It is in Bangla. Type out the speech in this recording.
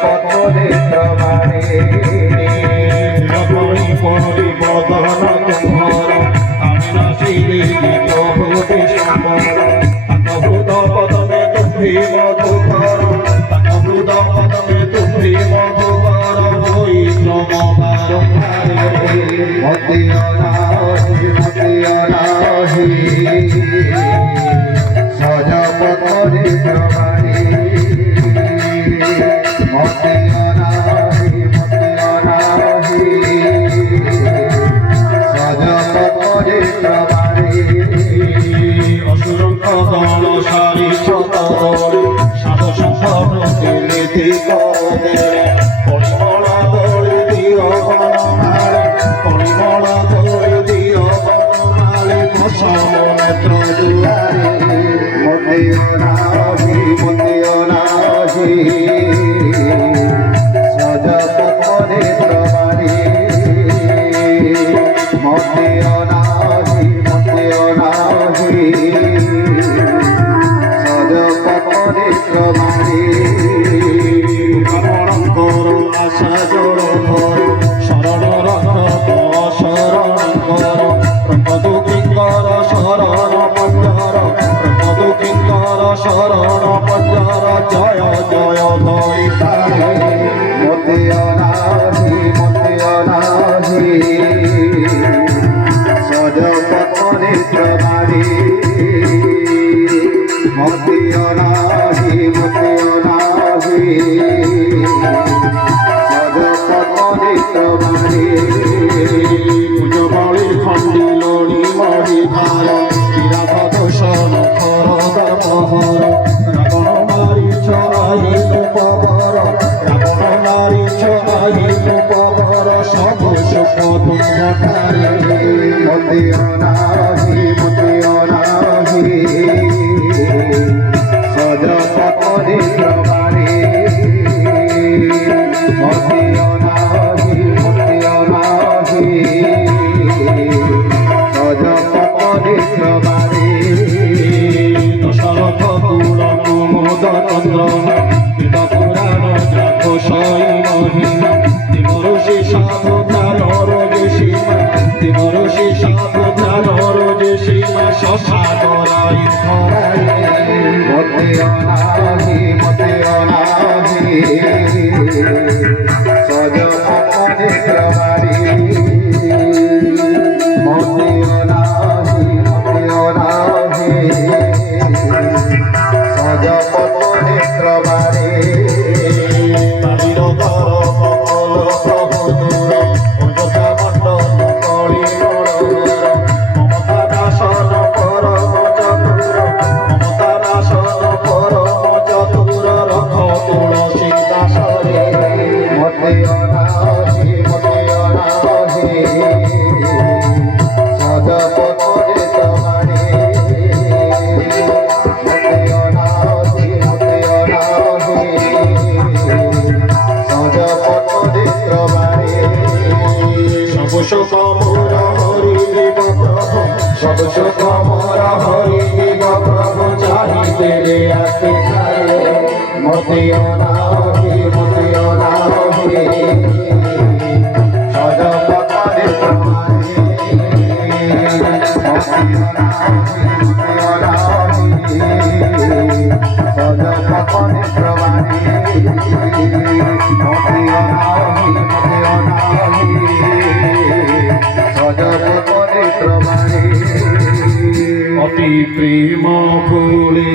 পদ্মে প্রমাণে পরি বদন কুমার আমি না শিরে প্রভু বিশ্বম্বর তনুদ পদমে তুমি মধুকর তনুদ পদমে তুমি মধুকর হই ক্রমবার মতি অনাহি সজ পদে প্রমাণে মতি অনাহি সজ পদে প্রমাণে অসুরঙ্গ দল সারি শতর সাহস প্রতি পরিমল দোল দিও বনমালে পরিমল দোল দিও বনমালে বসম নেত্র দুয়ারে মতি অনাহি সজ পদে প্রমাণে মতি অনাহি সজ পদে প্রমাণে কর আশা জোড় ধর শরণ রঘ শরণ কর প্রপদু কিঙ্কর শরণ পঞ্জর প্রপদু কিঙ্কর শরণ পঞ্জর জয় জয় ধরি মতি অনাহি সজ পদে প্রমাণে মতি অনাহি পুজবলি খণ্ডিলনি মরিধার বিরাট দোষণ খরদ মহর রাবণ নারী ছড়াই পবর রাবণ নারী ছড়াই পবর সব সুখ তুঙ্গঠারে মতি অনাহি সজ পদে প্রমাণে মতি অনাহি সজ পদে প্রমাণে দশরথ পুর কুমুদ চন্দ্রন বেদ পুরাণ ঘোষই মহিমা দেবর্ষি সাবধানর যে সীমা দেবর্ষি সাবধানর যে সীমা শশাকরাই ধরায় মতি অনাহি সজ পদে প্রমাণে মতি অনাহি সজ পদে প্রমাণে বাড়ির কর কপল প্রভু দূর অযোধ্যা মণ্ডল কলি মনোহর মমতা নাশন পরম চতুর মমতা নাশন পরম চতুর রখ তুলসী দাসরে মতি অনাহি সজ পদে প্রমাণে মতি অনাহি সজ পদে প্রমাণে সব সুখ মোর হরি দেব প্রভু সব সুখ মোর হরি দেব প্রভু চাহিতে রে আসতে খায়ে মতি অনাহি সজ পদে প্রমাণে মতি অনাহি সজ পদে প্রমাণে মতি অনাহি সজ পদে প্রমাণে অতি প্রেম ফুলে